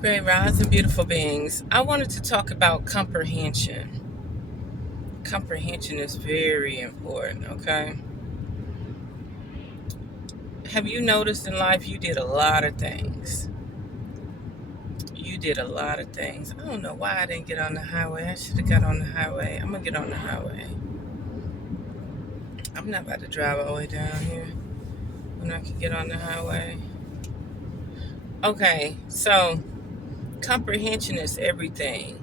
Great rise and beautiful beings. I wanted to talk about comprehension. Comprehension is very important, okay? Have you noticed in life you did a lot of things? You did a lot of things. I don't know why I didn't get on the highway. I should have got on the highway. I'm going to get on the highway. I'm not about to drive all the way down here when I can get on the highway. Okay, so comprehension is everything.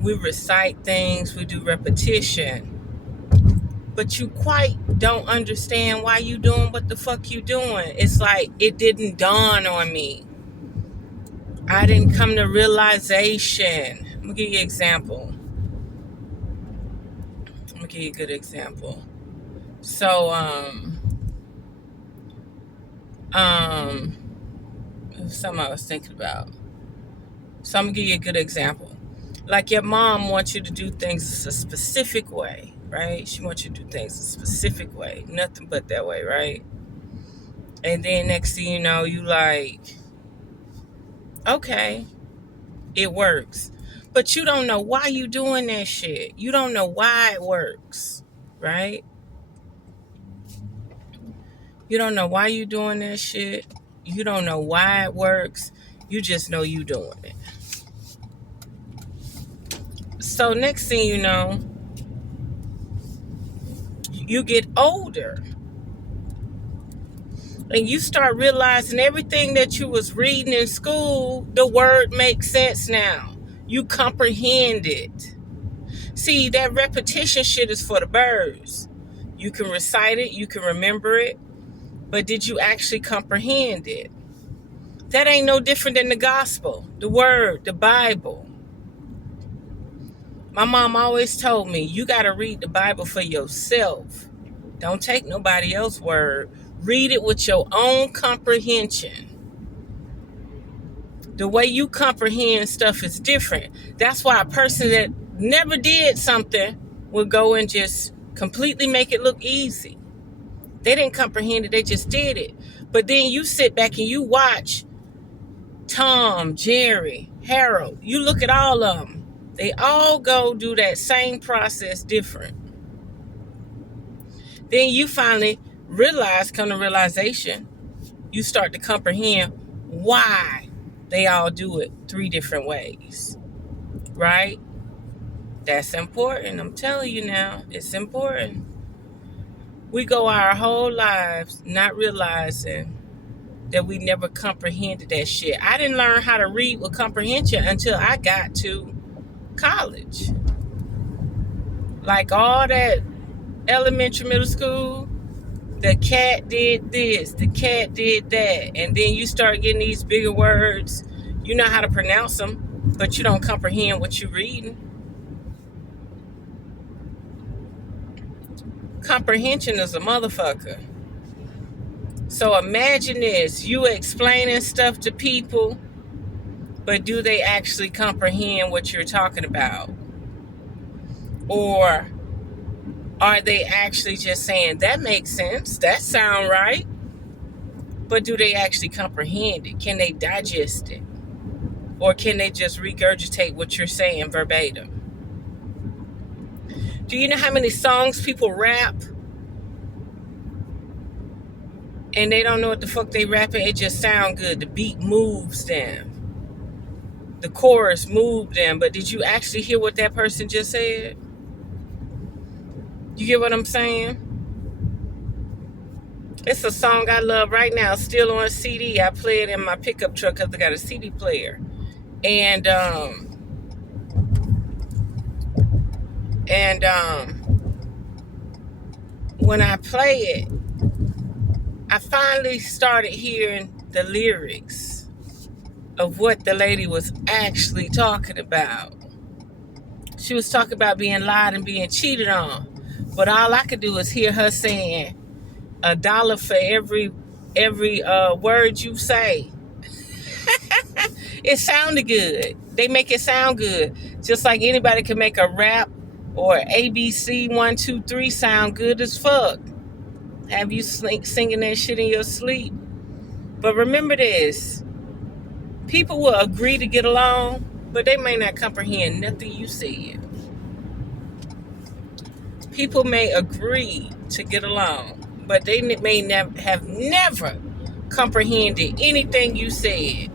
We recite things, we do repetition, but you quite don't understand why you doing what the fuck you doing. It's like it didn't dawn on me. I didn't come to realization. I'm gonna give you an example. I'm gonna give you a good example. So it was something I was thinking about. So I'm gonna give you a good example. Like your mom wants you to do things a specific way, right? She wants you to do things a specific way, nothing but that way, right? And then next thing you know, you like, okay, it works. But you don't know why you doing that shit. You don't know why it works, right? You don't know why you doing that shit. You don't know why it works. You just know you doing it. So next thing you know, you get older. And you start realizing everything that you was reading in school, the word makes sense now. You comprehend it. See, that repetition shit is for the birds. You can recite it, you can remember it, but did you actually comprehend it? That ain't no different than the gospel, the word, the Bible. My mom always told me, you got to read the Bible for yourself. Don't take nobody else's word. Read it with your own comprehension. The way you comprehend stuff is different. That's why a person that never did something will go and just completely make it look easy. They didn't comprehend it, they just did it. But then you sit back and you watch Tom, Jerry, Harold. You look at all of them. They all go do that same process different. Then you finally realize, come to realization, you start to comprehend why they all do it 3 different ways, right? That's important. I'm telling you now, it's important. We go our whole lives not realizing that we never comprehended that shit. I didn't learn how to read with comprehension until I got to college. Like all that elementary, middle school, the cat did this, the cat did that. And then you start getting these bigger words. You know how to pronounce them, but you don't comprehend what you're reading. Comprehension is a motherfucker. So imagine this, you explaining stuff to people, but do they actually comprehend what you're talking about? Or are they actually just saying, that makes sense, that sounds right? But do they actually comprehend it? Can they digest it? Or can they just regurgitate what you're saying verbatim? Do you know how many songs people rap and they don't know what the fuck they rapping? It just sound good. The beat moves them. The chorus moved them. But did you actually hear what that person just said? You get what I'm saying? It's a song I love right now, still on CD. I play it in my pickup truck because I got a CD player. And when I play it, I finally started hearing the lyrics of what the lady was actually talking about. She was talking about being lied and being cheated on. But all I could do is hear her saying, $1 for every word you say. It sounded good. They make it sound good. Just like anybody can make a rap or ABC 1, 2, 3 sound good as fuck. Have you singing that shit in your sleep? But remember this. People will agree to get along, but they may not comprehend nothing you said. People may agree to get along, but they may have never comprehended anything you said,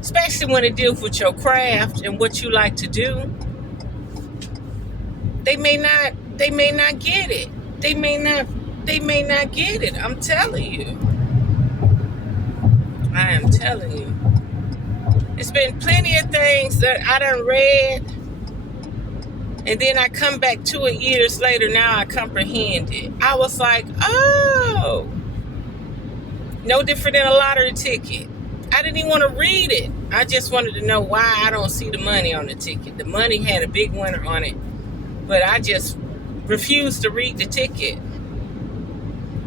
especially when it deals with your craft and what you like to do. They may not get it. They may not get it. I'm telling you. I am telling you. It's been plenty of things that I done read, and then I come back to it years later. Now I comprehend it. I was like, oh, no different than a lottery ticket. I didn't even want to read it. I just wanted to know why I don't see the money on the ticket. The money had a big winner on it, but I just refused to read the ticket.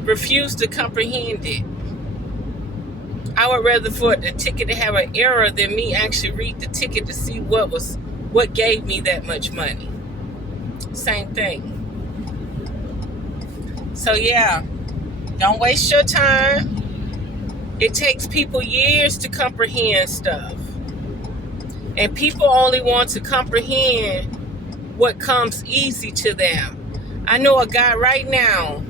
Refused to comprehend it. I would rather for the ticket to have an error than me actually read the ticket to see what gave me that much money. Same thing. So yeah, don't waste your time. It takes people years to comprehend stuff. And people only want to comprehend what comes easy to them. I know a guy right now,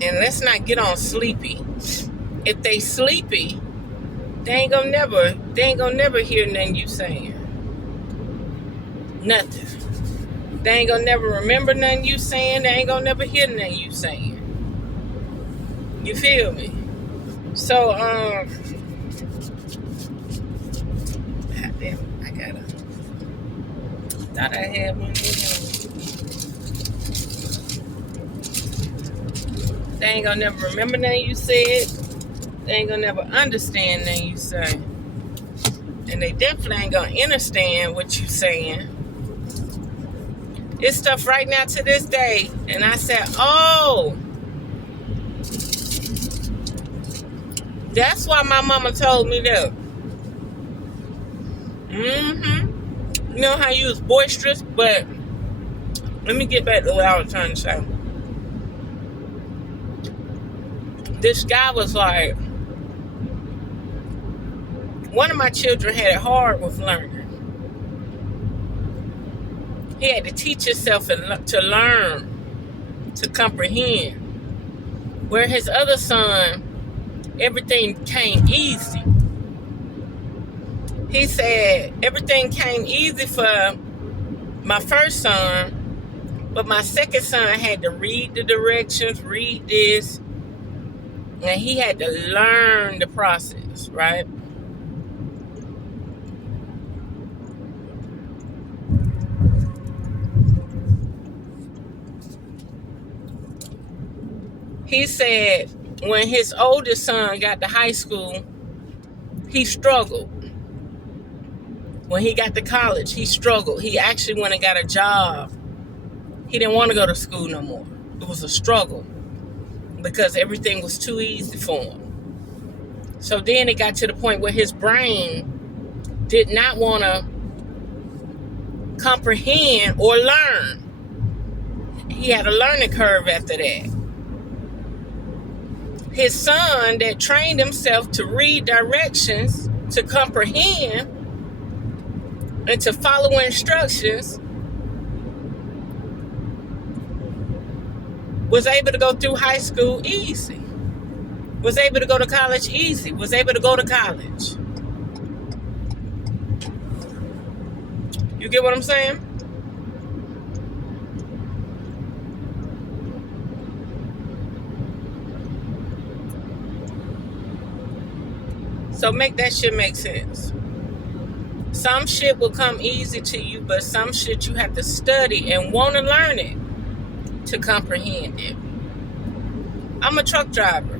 and let's not get on sleepy. If they sleepy, they ain't gonna never hear nothing you saying. Nothing. They ain't gonna never remember nothing you saying. They ain't gonna never hear nothing you saying. You feel me? So, goddamn, thought I had one here. They ain't gonna never remember nothing you said. They ain't gonna never understand nothing you say. And they definitely ain't gonna understand what you saying. It's stuff right now to this day. And I said, oh, that's why my mama told me that. You know how you was boisterous, but let me get back to what I was trying to say. This guy was like, one of my children had it hard with learning. He had to teach himself to learn, to comprehend. Where his other son, everything came easy. He said everything came easy for my first son, but my second son had to read the directions, read this, and he had to learn the process, right? He said when his oldest son got to high school, he struggled. When he got to college, he struggled. He actually went and got a job. He didn't want to go to school no more. It was a struggle because everything was too easy for him. So then it got to the point where his brain did not want to comprehend or learn. He had a learning curve after that. His son that trained himself to read directions, to comprehend, and to follow instructions, was able to go through high school easy. Was able to go to college easy. Was able to go to college. You get what I'm saying? So make that shit make sense. Some shit will come easy to you, but some shit you have to study and want to learn it to comprehend it. I'm a truck driver.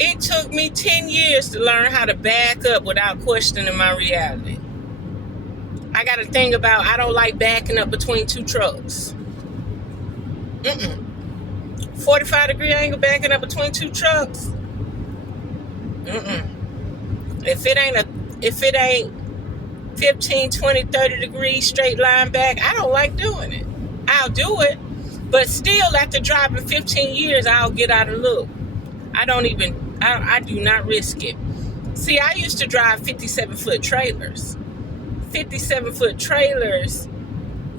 It took me 10 years to learn how to back up without questioning my reality. I got a thing about I don't like backing up between two trucks. 45-degree angle backing up between two trucks. If it ain't 15, 20, 30 degrees straight line back, I don't like doing it. I'll do it, but still after driving 15 years, I'll get out of loop. I don't even I do not risk it. See, I used to drive 57-foot trailers. 57-foot trailers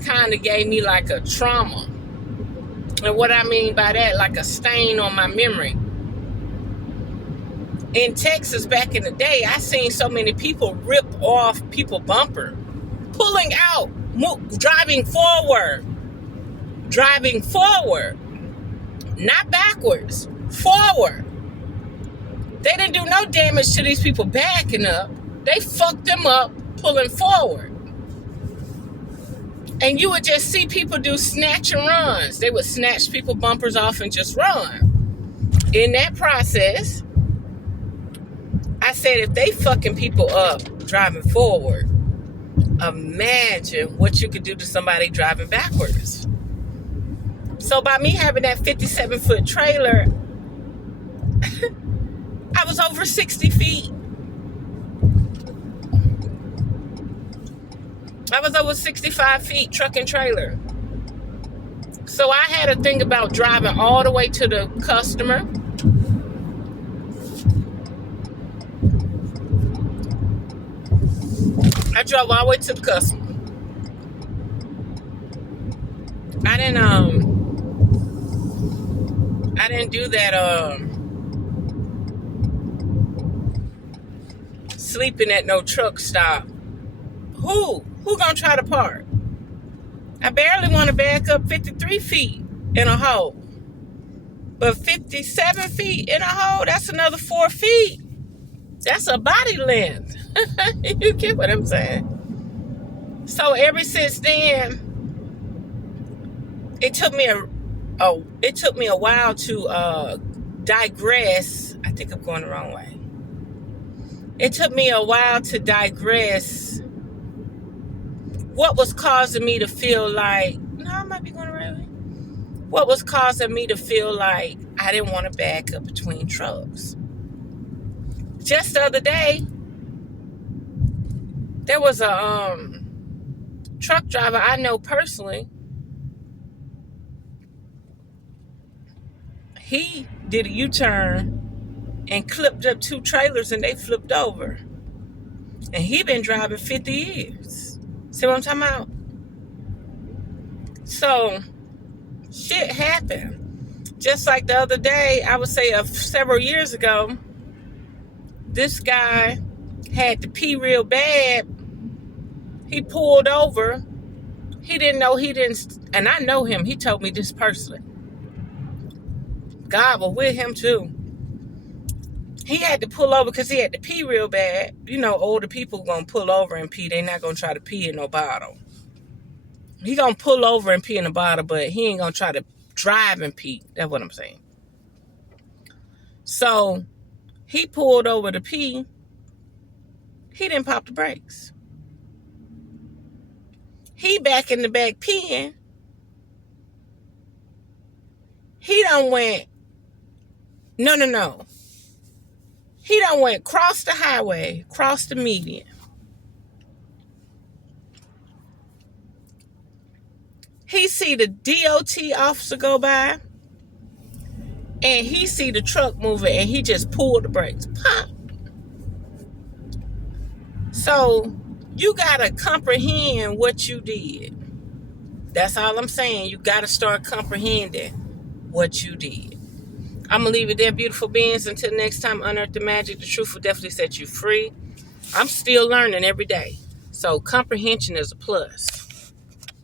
kind of gave me like a trauma. And what I mean by that, like a stain on my memory. In Texas back in the day, I seen so many people rip off people bumper, pulling out, driving forward, not backwards, forward. They didn't do no damage to these people backing up. They fucked them up pulling forward. And you would just see people do snatch and runs. They would snatch people bumpers off and just run. In that process, I said, if they fucking people up driving forward, imagine what you could do to somebody driving backwards. So by me having that 57-foot trailer, I was over 60 feet. I was over 65 feet, truck and trailer. So I had to think about driving all the way to the customer. I drove all the way to the customer. I didn't do that sleeping at no truck stop. Who gonna try to park? I barely want to back up 53 feet in a hole. But 57 feet in a hole, that's another 4 feet. That's a body length. You get what I'm saying? So ever since then, it took me a while to digress. I think I'm going the wrong way. It took me a while to digress what was causing me to feel like, no, I might be going the right way. What was causing me to feel like I didn't want to back up between trucks. Just the other day, there was a truck driver I know personally. He did a U-turn and clipped up 2 trailers and they flipped over. And he been driving 50 years. See what I'm talking about? So, shit happened. Just like the other day, I would say several years ago, this guy had to pee real bad. He pulled over. He didn't know and I know him. He told me this personally. God was with him too. He had to pull over because he had to pee real bad. You know, older people gonna pull over and pee. They not gonna try to pee in no bottle. He gonna pull over and pee in a bottle, but he ain't gonna try to drive and pee. That's what I'm saying. So he pulled over to pee. He didn't pop the brakes. He back in the back peeing. He done went, no. He done went cross the highway, cross the median. He see the DOT officer go by, and he see the truck moving, and he just pulled the brakes. Pop. So you gotta comprehend what you did. That's all I'm saying. You gotta start comprehending what you did. I'm going to leave it there, beautiful beings. Until next time, unearth the magic. The truth will definitely set you free. I'm still learning every day. So comprehension is a plus.